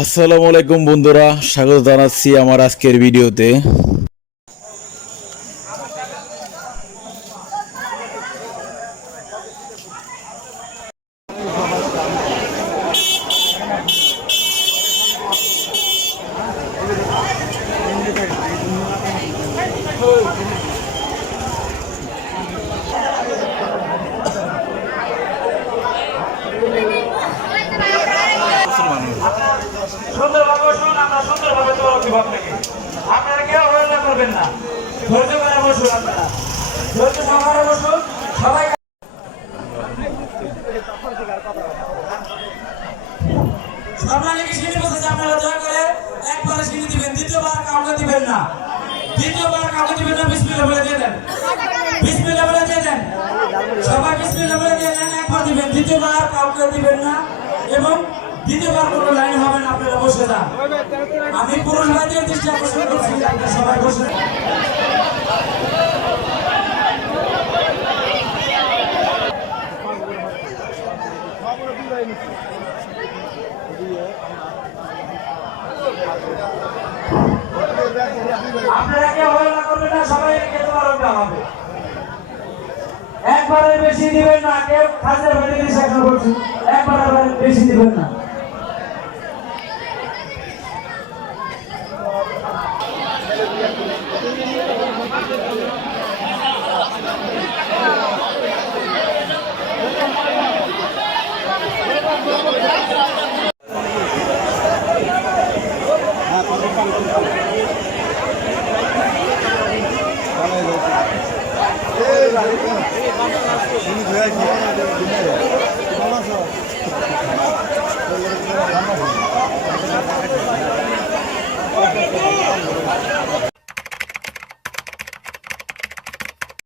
আসসালামু আলাইকুম বন্ধুরা, স্বাগত জানাচ্ছি আমার আজকের ভিডিওতে। সুন্দরভাবে শুনুন, আমরা সুন্দরভাবে তরফ দিব আপনাকে। আপনারা কেউ অবহেলা করবেন না, ধৈর্য করে বসুন। আপনারা ধৈর্য সহকারে বসুন। সবাই আপনাদেরকে সিঁড়ি বসেছে, আপনারা দয়া করে একবারে সিঁড়ি দিবেন, দ্বিতীয়বার কাউকে দিবেন না। দ্বিতীয়বার কাউকে দিবেন না। বিসমিল্লাহ বলে দিয়ে দেন, বিসমিল্লাহ বলে দিয়ে দেন। সবাই বিসমিল্লাহ বলে দিয়ে দেন। একবার দিবেন, দ্বিতীয়বার কাউকে দিবেন না। এবং দ্বিতীয়বার কোনো লাইন হবে না, আপনারা বসে যান। আমি পুরুষ ভাইদের দৃষ্টি আকর্ষণ করছি, আপনারা সবাই বসে আপনারা কেউ অবহেলা করবেন না, সবাই খেতে পারবে হবে। একবারের বেশি দিবেন না, কেউ খাদ্যের বাইরে একবার বেশি দিবেন না।